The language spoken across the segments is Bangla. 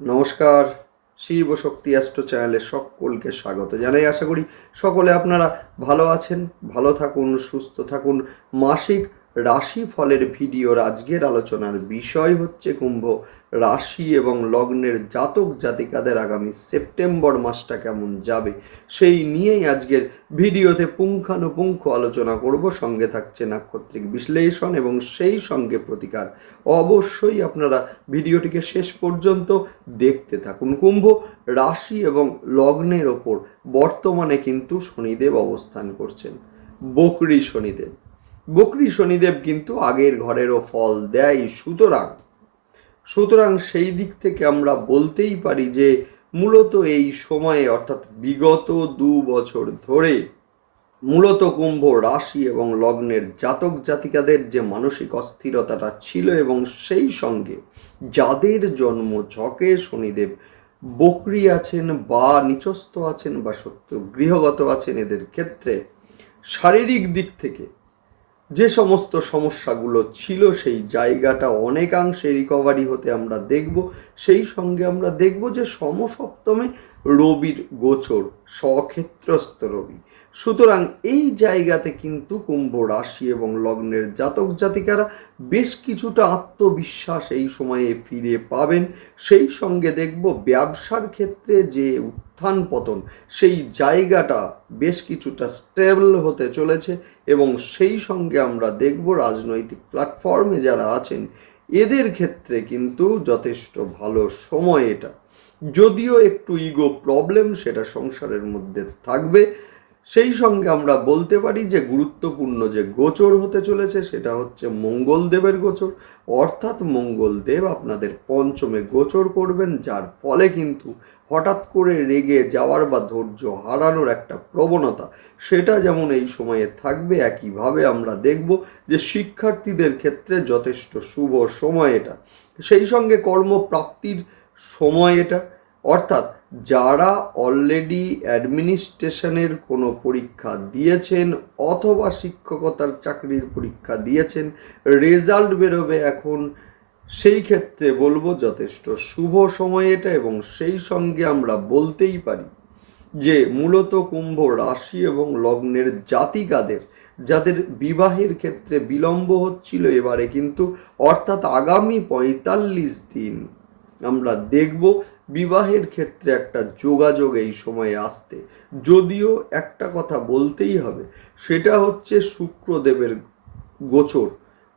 নমস্কার শিবশক্তি অ্যাস্ট্রো চ্যানেলে সকলকে স্বাগত জানাই। আশা করি সকলে আপনারা ভালো আছেন, ভালো থাকুন, সুস্থ থাকুন। মাসিক রাশি ফলের ভিডিওর আজকের আলোচনার বিষয় হচ্ছে কুম্ভ রাশি এবং লগ্নের জাতক জাতিকাদের আগামী সেপ্টেম্বর মাসটা কেমন যাবে? সেই নিয়েই আজকের ভিডিওতে পুঙ্খানুপুঙ্খ আলোচনা করব। সঙ্গে থাকছে নাক্ষত্রিক বিশ্লেষণ এবং সেই সঙ্গে প্রতিকার। অবশ্যই আপনারা ভিডিওটিকে শেষ পর্যন্ত দেখতে থাকুন। কুম্ভ রাশি এবং লগ্নের ওপর বর্তমানে কিন্তু শনিদেব অবস্থান করছেন। বকরি শনিদেব। বকরি শনিদেব কিন্তু আগের ঘরেরও ফল দেয় সুতরাং। সুতরাং সেই দিক থেকে আমরা বলতেই পারি যে মূলত এই সময়ে, অর্থাৎ বিগত দু বছর ধরে, মূলত কুম্ভ রাশি এবং লগ্নের জাতক জাতিকাদের যে মানসিক অস্থিরতাটা ছিল এবং সেই সঙ্গে যাদের জন্ম ঝকে শনিদেব বকরি আছেন বা নিচস্থ আছেন বা সত্য গৃহগত আছেন এদের ক্ষেত্রে, শারীরিক দিক থেকে যে সমস্ত সমস্যাগুলো ছিল, সেই জায়গাটা অনেকাংশে রিকভারি হতে আমরা দেখব। সেই সঙ্গে আমরা দেখব যে সমসপ্তমে রবির গোচর, স্বক্ষেত্রস্থ রবি। সুতরাং এই জায়গাতে কিন্তু কুম্ভ রাশি এবং লগ্নের জাতক জাতিকারা বেশ কিছুটা আত্মবিশ্বাস এই সময়ে ফিরে পাবেন। সেই সঙ্গে দেখব ব্যবসার ক্ষেত্রে যে উত্থান পতন, সেই জায়গাটা বেশ কিছুটা স্টেবল হতে চলেছে এবং সেই সঙ্গে আমরা দেখব রাজনৈতিক প্ল্যাটফর্মে যারা আছেন, এদের ক্ষেত্রে কিন্তু যথেষ্ট ভালো সময় এটা। যদিও একটু ইগো প্রবলেম সেটা সংসারের মধ্যে থাকবে। সেই সঙ্গে আমরা বলতে পারি যে গুরুত্বপূর্ণ যে গোচর হতে চলেছে সেটা হচ্ছে মঙ্গলদেবের গোচর। অর্থাৎ মঙ্গলদেব আপনাদের পঞ্চমে গোচর করবেন, যার ফলে কিন্তু হঠাৎ করে রেগে যাওয়ার বা ধৈর্য হারানোর একটা প্রবণতা, সেটা যেমন এই সময়ে থাকবে, একইভাবে আমরা দেখব যে শিক্ষার্থীদের ক্ষেত্রে যথেষ্ট শুভ সময় এটা। সেই সঙ্গে কর্মপ্রাপ্তির সময় এটা। অর্থাৎ যারা অলরেডি অ্যাডমিনিস্ট্রেশনের কোনো পরীক্ষা দিয়েছেন অথবা শিক্ষকতার চাকরির পরীক্ষা দিয়েছেন রেজাল্ট বেরোবে এখন। সেই ক্ষেত্রে বলব যথেষ্ট শুভ সময় এটা এবং সেই সঙ্গে আমরা বলতেই পারি যে মূলত কুম্ভ রাশি এবং লগ্নের জাতিকাদের, যাদের বিবাহের ক্ষেত্রে বিলম্ব হচ্ছিল এবারে কিন্তু, অর্থাৎ আগামী পঁয়তাল্লিশ দিন আমরা দেখব বিবাহের ক্ষেত্রে একটা যোগাযোগ এই সময়ে আসতে। যদিও একটা কথা বলতেই হবে, সেটা হচ্ছে শুক্রদেবের গোচর।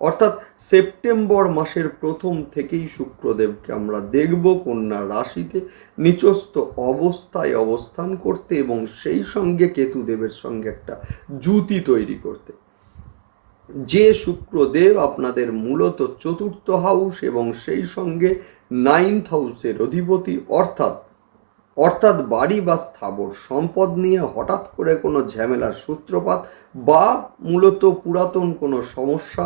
অর্থাৎ সেপ্টেম্বর মাসের প্রথম থেকেই শুক্রদেবকে আমরা দেখব কন্যা রাশিতে নিচস্থ অবস্থায় অবস্থান করতে এবং সেই সঙ্গে কেতুদেবের সঙ্গে একটা জুতি তৈরি করতে। যে শুক্রদেব আপনাদের মূলত চতুর্থ হাউস এবং সেই সঙ্গে নাইন্থ হাউসের অধিপতি অর্থাৎ অর্থাৎ বাড়ি বা স্থাবর সম্পদ নিয়ে হঠাৎ করে কোনো ঝামেলার সূত্রপাত বা মূলত পুরাতন কোনো সমস্যা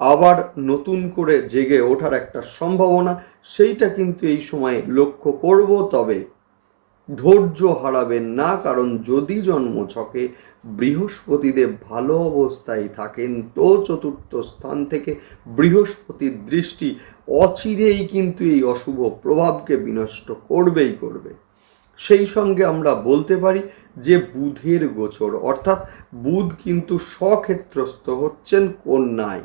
আবার নতুন করে জেগে ওঠার একটা সম্ভাবনা, সেইটা কিন্তু এই সময় লক্ষ্য করব। তবে ধৈর্য হারাবেন না, কারণ যদি জন্ম ছকে বৃহস্পতিদেব ভালো অবস্থায় থাকেন, তো চতুর্থ স্থান থেকে বৃহস্পতির দৃষ্টি অচিরেই কিন্তু এই অশুভ প্রভাবকে বিনষ্ট করবেই করবে। সেই সঙ্গে আমরা বলতে পারি যে বুধের গোচর, অর্থাৎ বুধ কিন্তু স্বক্ষেত্রস্থ হচ্ছেন কন্যায়।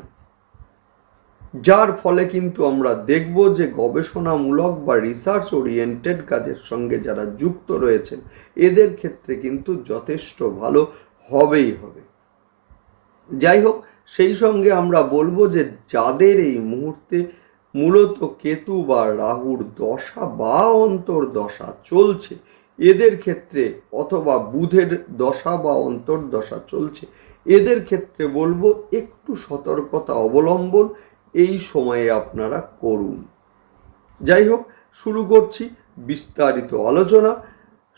যার ফলে কিন্তু আমরা দেখব যে গবেষণামূলক বা রিসার্চ ওরিয়েন্টেড কাজের সঙ্গে যারা যুক্ত রয়েছেন, এদের ক্ষেত্রে কিন্তু যথেষ্ট ভালো হবেই হবে। যাই হোক সেই সঙ্গে আমরা বলব যে যাদের এই মুহূর্তে মূলত কেতু বা রাহুর দশা বা অন্তর্দশা চলছে, এদের ক্ষেত্রে অথবা বুধের দশা বা অন্তর্দশা চলছে, এদের ক্ষেত্রে বলব একটু সতর্কতা অবলম্বন এই সময়ে আপনারা করুন। যাই হোক শুরু করছি বিস্তারিত আলোচনা।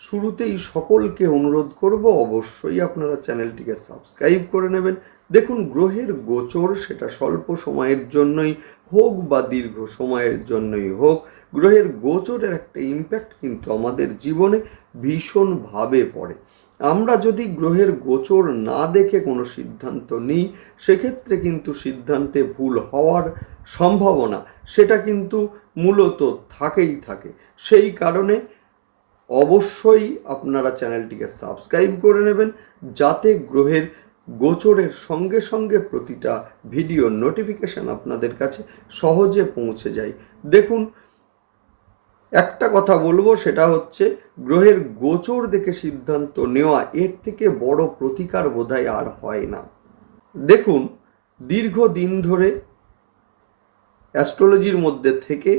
শুরুতেই সকলকে অনুরোধ করব অবশ্যই আপনারা চ্যানেলটিকে সাবস্ক্রাইব করে নেবেন। দেখুন, গ্রহের গোচর সেটা স্বল্প সময়ের জন্যই হোক বা দীর্ঘ সময়ের জন্যই হোক, গ্রহের গোচরের একটা ইম্প্যাক্ট কিন্তু আমাদের জীবনে ভীষণভাবে পড়ে। আমরা যদি গ্রহের গোচর না দেখে কোনো সিদ্ধান্ত নিই, সেক্ষেত্রে কিন্তু সিদ্ধান্তে ভুল হওয়ার সম্ভাবনা, সেটা কিন্তু মূলত থাকেই থাকে। সেই কারণে অবশ্যই আপনারা চ্যানেলটিকে সাবস্ক্রাইব করে নেবেন যাতে গ্রহের গোচরের সঙ্গে সঙ্গে প্রতিটা ভিডিও নোটিফিকেশন আপনাদের কাছে সহজে পৌঁছে যায়। দেখুন, একটা কথা বলব, সেটা হচ্ছে গ্রহের গোচর দেখে সিদ্ধান্ত নেওয়া এর থেকে বড় প্রতিকার বোধহয় আর হয় না। দেখুন, দীর্ঘদিন ধরে অ্যাস্ট্রোলজির মধ্যে থেকে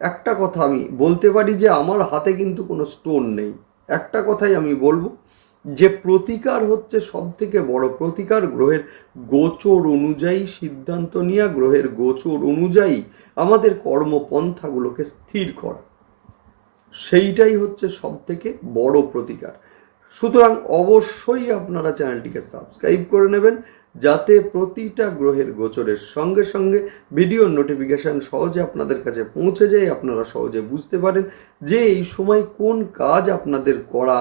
একটা কথা আমি বলতে পারি যে আমার হাতে কিন্তু কোনো স্টোন নেই। একটা কথাই আমি বলব যে প্রতিকার হচ্ছে সব থেকে বড় প্রতিকার গ্রহের গোচর অনুযায়ী সিদ্ধান্ত নেওয়া গ্রহের গোচর অনুযায়ী আমাদের কর্মপন্থাগুলোকে স্থির করা। সেইটাই হচ্ছে সব থেকে বড় প্রতিকার। সুতরাং অবশ্যই আপনারা চ্যানেলটিকে সাবস্ক্রাইব করে নেবেন, যাতে প্রতিটা গ্রহের গোচরের সঙ্গে সঙ্গে ভিডিও নোটিফিকেশান সহজে আপনাদের কাছে পৌঁছে যায়, আপনারা সহজে বুঝতে পারেন যে এই সময় কোন কাজ আপনাদের করা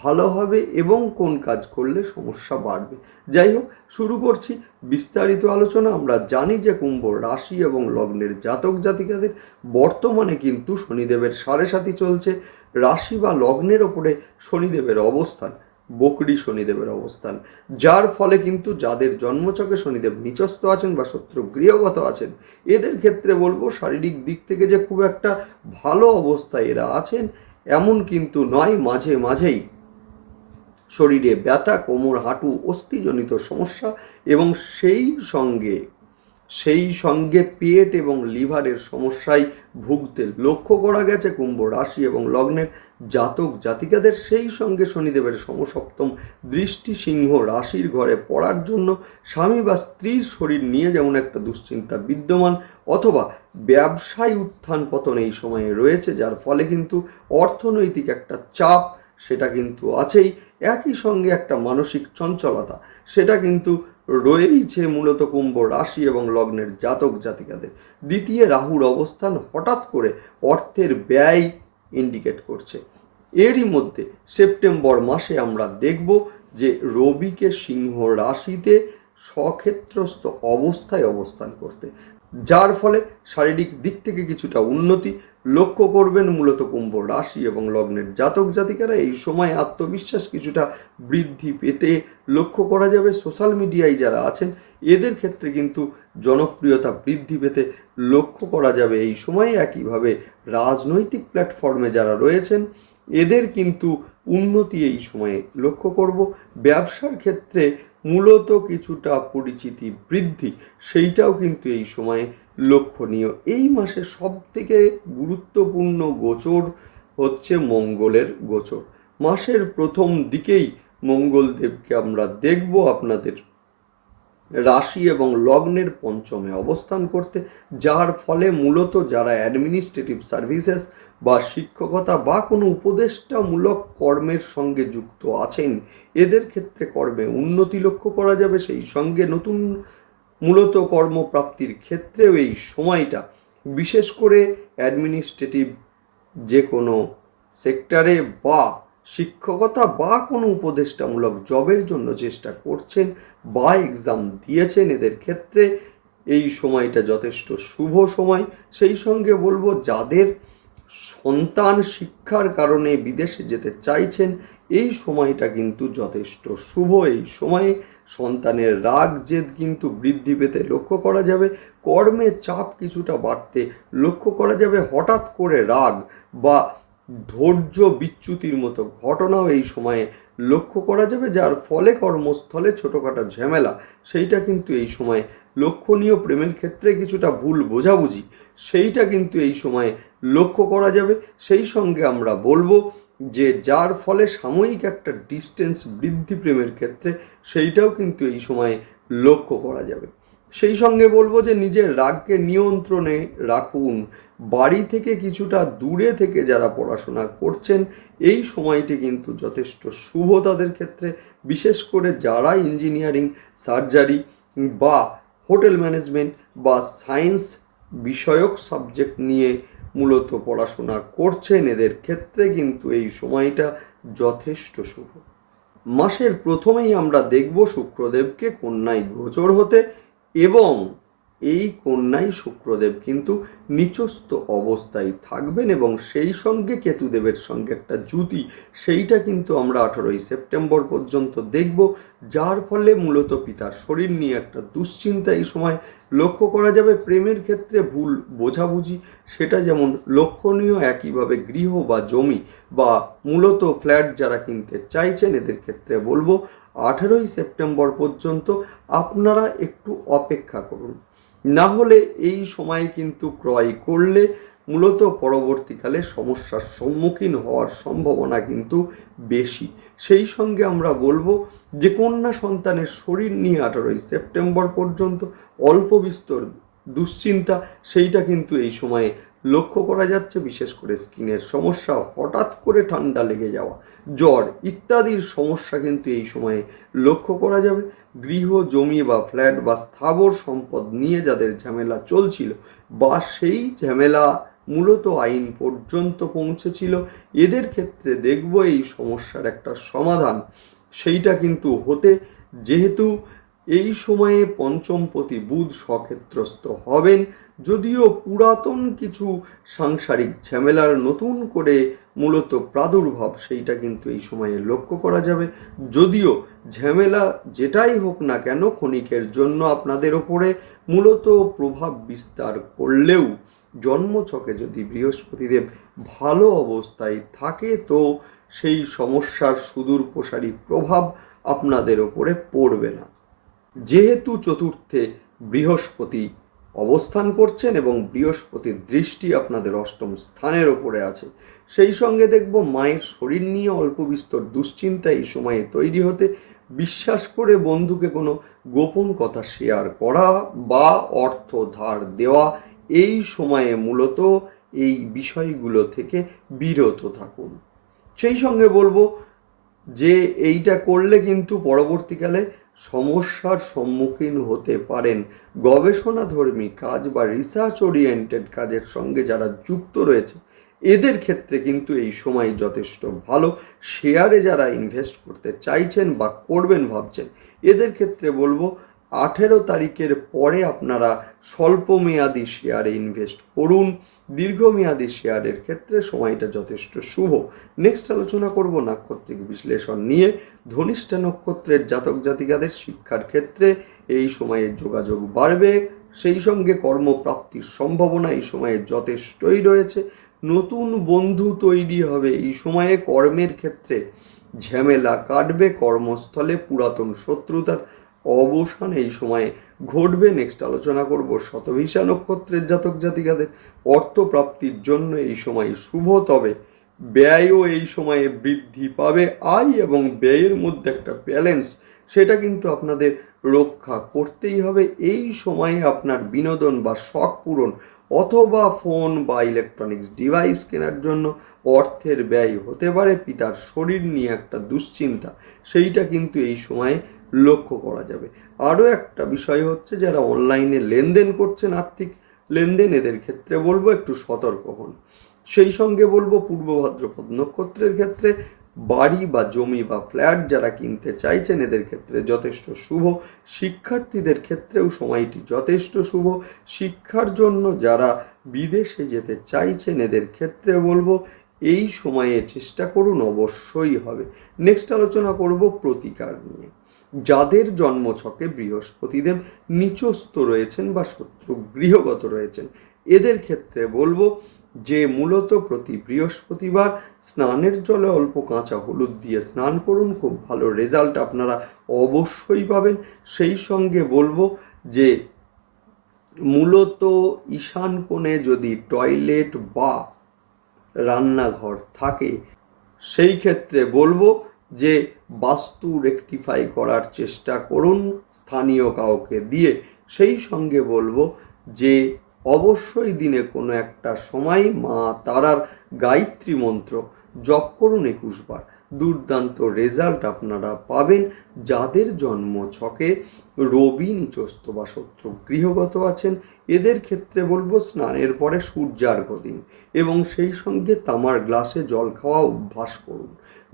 ভালো হবে এবং কোন কাজ করলে সমস্যা বাড়বে। যাই হোক, শুরু করছি বিস্তারিত আলোচনা। আমরা জানি যে কুম্ভ রাশি এবং লগ্নের জাতক জাতিকাদের বর্তমানে কিন্তু শনিদেবের সাড়ে সাথী চলছে। রাশি বা লগ্নের ওপরে শনিদেবের অবস্থান, বকরি শনিদেবের অবস্থান। যার ফলে কিন্তু যাদের জন্মচকে শনিদেব নিচস্থ আছেন বা শত্রু গৃহগত আছেন, এদের ক্ষেত্রে বলব শারীরিক দিক থেকে যে খুব একটা ভালো অবস্থায় এরা আছেন, এমন কিন্তু নয় মাঝে মাঝেই। শরীরে ব্যথা, কোমর হাঁটু, অস্থিজনিত সমস্যা এবং সেই সঙ্গে সেই সঙ্গে পেট এবং লিভারের সমস্যায় ভুগতে লক্ষ্য করা গেছে কুম্ভ রাশি এবং লগ্নের জাতক জাতিকাদের। সেই সঙ্গে শনিদেবের সমসপ্তম দৃষ্টি সিংহ রাশির ঘরে পড়ার জন্য স্বামী বা স্ত্রীর শরীর নিয়ে যেমন একটা দুশ্চিন্তা বিদ্যমান অথবা ব্যবসায় উত্থান পতন এই সময়ে রয়েছে, যার ফলে কিন্তু অর্থনৈতিক একটা চাপ সেটা কিন্তু আছেই। একই সঙ্গে একটা মানসিক চঞ্চলতা, সেটা কিন্তু রয়েইছে মূলত কুম্ভ রাশি এবং লগ্নের জাতক জাতিকাদের। দ্বিতীয় রাহুর অবস্থান হঠাৎ করে অর্থের ব্যয় ইন্ডিকেট করছে। এরই মধ্যে সেপ্টেম্বর মাসে আমরা দেখব যে রবিকে সিংহ রাশিতে সক্ষেত্রস্থ অবস্থায় অবস্থান করতে। যার ফলে শারীরিক দিক থেকে কিছুটা উন্নতি লক্ষ্য করবেন মূলত কুম্ভ রাশি এবং লগ্নের জাতক জাতিকারা। এই সময় আত্মবিশ্বাস কিছুটা বৃদ্ধি পেতে লক্ষ্য করা যাবে। সোশ্যাল মিডিয়ায় যারা আছেন, এদের ক্ষেত্রে কিন্তু জনপ্রিয়তা বৃদ্ধি পেতে লক্ষ্য করা যাবে। এই সময়ে একইভাবে রাজনৈতিক প্ল্যাটফর্মে যারা রয়েছেন এদের কিন্তু উন্নতি এই সময়ে লক্ষ্য করব। ব্যবসার ক্ষেত্রে মূলত কিছুটা পরিচিতি বৃদ্ধি, সেইটাও কিন্তু এই সময়ে লক্ষণীয়। এই মাসে সব থেকে গুরুত্বপূর্ণ গোচর হচ্ছে মঙ্গলের গোচর। মাসের প্রথম দিকেই মঙ্গলদেবকে আমরা দেখব আপনাদের রাশি এবং লগ্নের পঞ্চমে অবস্থান করতে, যার ফলে মূলত যারা অ্যাডমিনিস্ট্রেটিভ সার্ভিসেস বা শিক্ষকতা বা কোনো উপদেষ্টামূলক কর্মের সঙ্গে যুক্ত আছেন, এদের ক্ষেত্রে কর্মে উন্নতি লক্ষ্য করা যাবে। সেই সঙ্গে নতুন মূলত কর্মপ্রাপ্তির ক্ষেত্রেও এই সময়টা, বিশেষ করে অ্যাডমিনিস্ট্রেটিভ যে কোনো সেক্টরে বা শিক্ষকতা বা কোনো উপদেষ্টামূলক জবের জন্য চেষ্টা করছেন বা এক্সাম দিয়েছেন, এদের ক্ষেত্রে এই সময়টা যথেষ্ট শুভ সময়। সেই সঙ্গে বলব, যাদের সন্তান শিক্ষার কারণে বিদেশে যেতে চাইছেন, এই সময়টা কিন্তু যথেষ্ট শুভ। এই সময়ে সন্তানের রাগ, জেদ কিন্তু বৃদ্ধি পেতে লক্ষ্য করা যাবে। কর্মের চাপ কিছুটা বাড়তে লক্ষ্য করা যাবে। হঠাৎ করে রাগ বা ধৈর্য বিচ্যুতির মতো ঘটনাও এই সময়ে লক্ষ্য করা যাবে, যার ফলে কর্মস্থলে ছোটোখাটো ঝামেলা, সেইটা কিন্তু এই সময়ে লক্ষণীয় প্রেমের ক্ষেত্রে কিছুটা ভুল বোঝাবুঝি, সেইটা কিন্তু এই সময়ে লক্ষ্য করা যাবে। সেই সঙ্গে আমরা বলব যে যার ফলে সাময়িক একটা ডিস্টেন্স বৃদ্ধি প্রেমের ক্ষেত্রে সেইটাও কিন্তু এই সময়ে লক্ষ্য করা যাবে। সেই সঙ্গে বলব যে নিজের রাগকে নিয়ন্ত্রণে রাখুন। বাড়ি থেকে কিছুটা দূরে থেকে যারা পড়াশোনা করছেন, এই সময়টি কিন্তু যথেষ্ট শুভ তাদের ক্ষেত্রে। বিশেষ করে যারা ইঞ্জিনিয়ারিং সার্জারি বা হোটেল ম্যানেজমেন্ট বা সায়েন্স বিষয়ক সাবজেক্ট নিয়ে মূলত পড়াশোনা করছেন, এদের ক্ষেত্রে কিন্তু এই সময়টা যথেষ্ট শুভ। মাসের প্রথমেই আমরা দেখব শুক্রদেবকে কন্যায় গোচর হতে এবং এই কন্যাই শুক্রদেব কিন্তু নিচস্থ অবস্থায় থাকবেন এবং সেই সঙ্গে কেতুদেবের সঙ্গে একটা জুতি সেইটা কিন্তু আমরা আঠেরোই সেপ্টেম্বর পর্যন্ত দেখব, যার ফলে মূলত পিতার শরীর নিয়ে একটা দুশ্চিন্তা এই সময় লক্ষ্য করা যাবে। প্রেমের ক্ষেত্রে ভুল বোঝাবুঝি, সেটা যেমন লক্ষণীয় একইভাবে গৃহ বা জমি বা মূলত ফ্ল্যাট যারা কিনতে চাইছেন, এদের ক্ষেত্রে বলব আঠেরোই সেপ্টেম্বর পর্যন্ত আপনারা একটু অপেক্ষা করুন। না হলে এই সময়ে কিন্তু ক্রয় করলে মূলত পরবর্তীকালে সমস্যার সম্মুখীন হওয়ার সম্ভাবনা কিন্তু বেশি। সেই সঙ্গে আমরা বলব যে, কন্যা সন্তানের শরীর নিয়ে আঠারোই সেপ্টেম্বর পর্যন্ত অল্প বিস্তর দুশ্চিন্তা, সেইটা কিন্তু এই সময়ে লক্ষ্য করা যাচ্ছে, বিশেষ করে স্কিনের সমস্যা, হঠাৎ করে ঠান্ডা লেগে যাওয়া, জ্বর ইত্যাদির সমস্যা কিন্তু এই সময়ে লক্ষ্য করা যাবে। গৃহ, জমি বা ফ্ল্যাট বা স্থাবর সম্পদ নিয়ে যাদের ঝামেলা চলছিল বা সেই ঝামেলা মূলত আইন পর্যন্ত পৌঁছেছিল, এদের ক্ষেত্রে দেখব এই সমস্যার একটা সমাধান। সেইটা কিন্তু হতে, যেহেতু এই সময়ে পঞ্চমপতি বুধ সক্ষেত্রস্থ হবেন যদিও পুরাতন কিছু সাংসারিক ঝামেলার নতুন করে মূলত প্রাদুর্ভাব সেইটা কিন্তু এই সময়ে লক্ষ্য করা যাবে। যদিও ঝামেলা যেটাই হোক না কেন ক্ষণিকের জন্য আপনাদের ওপরে মূলত প্রভাব বিস্তার করলেও জন্মছকে যদি বৃহস্পতিদেব ভালো অবস্থায় থাকে তো সেই সমস্যার সুদূর প্রসারী প্রভাব আপনাদের ওপরে পড়বে না। যেহেতু চতুর্থে বৃহস্পতি অবস্থান করছেন এবং বৃহস্পতির দৃষ্টি আপনাদের অষ্টম স্থানের ওপরে আছে। সেই সঙ্গে দেখব মায়ের শরীর নিয়ে অল্প বিস্তর দুশ্চিন্তা এই সময়ে তৈরি হতে। বিশ্বাস করে বন্ধুকে কোনো গোপন কথা শেয়ার করা বা অর্থ ধার দেওয়া এই সময়ে মূলত এই বিষয়গুলো থেকে বিরত থাকুন। সেই সঙ্গে বলব যে এইটা করলে কিন্তু পরবর্তীকালে সমস্যার সম্মুখীন হতে পারেন। গবেষণাধর্মী কাজ বা রিসার্চ ওরিয়েন্টেড কাজের সঙ্গে যারা যুক্ত রয়েছে, এদের ক্ষেত্রে কিন্তু এই সময় যথেষ্ট ভালো। শেয়ারে যারা ইনভেস্ট করতে চাইছেন বা করবেন ভাবছেন, এদের ক্ষেত্রে বলব আঠেরো তারিখের পরে আপনারা স্বল্প মেয়াদি শেয়ারে ইনভেস্ট করুন। দীর্ঘমেয়াদী শেয়ারের ক্ষেত্রে সময়টা যথেষ্ট শুভ। নেক্সট আলোচনা করব নাক্ষত্রিক বিশ্লেষণ নিয়ে। ধনিষ্ঠা নক্ষত্রের জাতক জাতিকাদের শিক্ষার ক্ষেত্রে এই সময়ে যোগাযোগ বাড়বে। সেই সঙ্গে কর্মপ্রাপ্তির সম্ভাবনা এই সময়ে যথেষ্টই রয়েছে। নতুন বন্ধু তৈরি হবে এই সময়ে। কর্মের ক্ষেত্রে ঝামেলা কাটবে। কর্মস্থলে পুরাতন শত্রুতার অবসান এই সময়ে ঘটবে। নেক্সট আলোচনা করব শতভিষা নক্ষত্রের জাতক জাতিকাদের অর্থপ্রাপ্তির জন্য এই সময় শুভ, তবে ব্যয়ও এই সময়ে বৃদ্ধি পাবে। আয় এবং ব্যয়ের মধ্যে একটা ব্যালেন্স, সেটা কিন্তু আপনাদের রক্ষা করতেই হবে। এই সময়ে আপনার বিনোদন বা শখ পূরণ অথবা ফোন বা ইলেকট্রনিক্স ডিভাইস কেনার জন্য অর্থের ব্যয় হতে পারে। পিতার শরীর নিয়ে একটা দুশ্চিন্তা, সেইটা কিন্তু এই সময়ে লক্ষ্য করা যাবে। আরও একটা বিষয় হচ্ছে, যারা অনলাইনে লেনদেন করছেন আর্থিক লেনদেন এদের ক্ষেত্রে বলব একটু সতর্ক হন। সেই সঙ্গে বলব পূর্ব ভাদ্রপদ নক্ষত্রের ক্ষেত্রে বাড়ি বা জমি বা ফ্ল্যাট যারা কিনতে চাইছেন এদের ক্ষেত্রে যথেষ্ট শুভ। শিক্ষার্থীদের ক্ষেত্রেও সময়টি যথেষ্ট শুভ। শিক্ষার জন্য যারা বিদেশে যেতে চাইছেন এদের ক্ষেত্রে বলব এই সময়ে চেষ্টা করুন, অবশ্যই হবে। নেক্সট আলোচনা করব প্রতিকার নিয়ে। যাদের জন্মছকে বৃহস্পতিদেব নিচস্থ রয়েছেন বা শত্রু গৃহগত রয়েছেন, এদের ক্ষেত্রে বলব যে মূলত প্রতি বৃহস্পতিবার স্নানের জলে অল্প কাঁচা হলুদ দিয়ে স্নান করুন, খুব ভালো রেজাল্ট আপনারা অবশ্যই পাবেন। সেই সঙ্গে বলব যে মূলত ঈশান কোণে যদি টয়লেট বা রান্নাঘর থাকে, সেই ক্ষেত্রে বলব যে বাস্তু রেকটিফাই করার চেষ্টা করুন স্থানীয় কাউকে দিয়ে। সেই সঙ্গে বলব যে অবশ্যই দিনে কোনো একটা সময় মা তারার গায়ত্রী মন্ত্র জপ করুন একুশবার দুর্দান্ত রেজাল্ট আপনারা পাবেন। যাদের জন্ম ছকে রবি নিচস্থ বা শত্রু গৃহগত আছেন, এদের ক্ষেত্রে বলব স্নানের পরে সূর্যার্ঘ দিন এবং সেই সঙ্গে তামার গ্লাসে জল খাওয়া অভ্যাস করুন।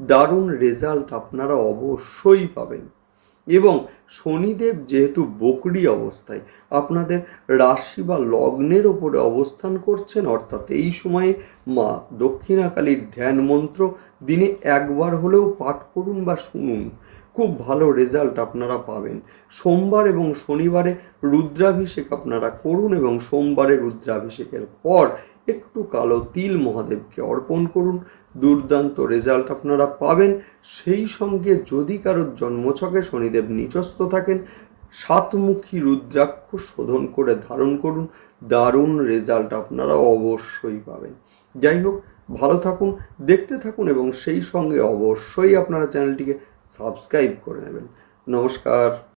দারুণ রেজাল্ট আপনারা অবশ্যই পাবেন। এবং শনিদেব যেহেতু বকরি অবস্থায়, আপনাদের রাশি বা লগ্নের ওপরে অবস্থান করছেন, অর্থাৎ এই সময়ে মা দক্ষিণাকালীর ধ্যান মন্ত্র দিনে একবার হলেও পাঠ করুন বা শুনুন। খুব ভালো রেজাল্ট আপনারা পাবেন। সোমবার এবং শনিবারে রুদ্রাভিষেক আপনারা করুন এবং সোমবারে রুদ্রাভিষেকের পর একটু কালো তিল মহাদেবকে অর্পণ করুন। দুর্দান্ত রেজাল্ট আপনারা পাবেন। সেই সঙ্গে যদি কারোর জন্মছকে শনিদেব নিচস্থ থাকেন, সাতমুখী রুদ্রাক্ষ শোধন করে ধারণ করুন। দারুণ রেজাল্ট আপনারা অবশ্যই পাবেন। যাই হোক, ভালো থাকুন, দেখতে থাকুন এবং সেই সঙ্গে অবশ্যই আপনারা চ্যানেলটিকে সাবস্ক্রাইব করে নেবেন। নমস্কার।